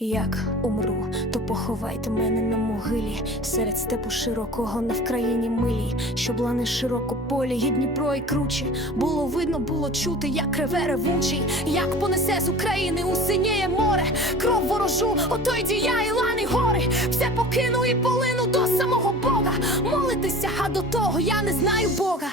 Як умру, то поховайте мене на могилі серед степу широкого на вкраїні милій, щоб лани широко полі, і Дніпро і круче. Було видно, було чути, як реве ревучий, як понесе з України у синіє море, кров ворожу, ото й дія і лани гори. Все покину і полину до самого Бога. Молитися, а до того я не знаю Бога.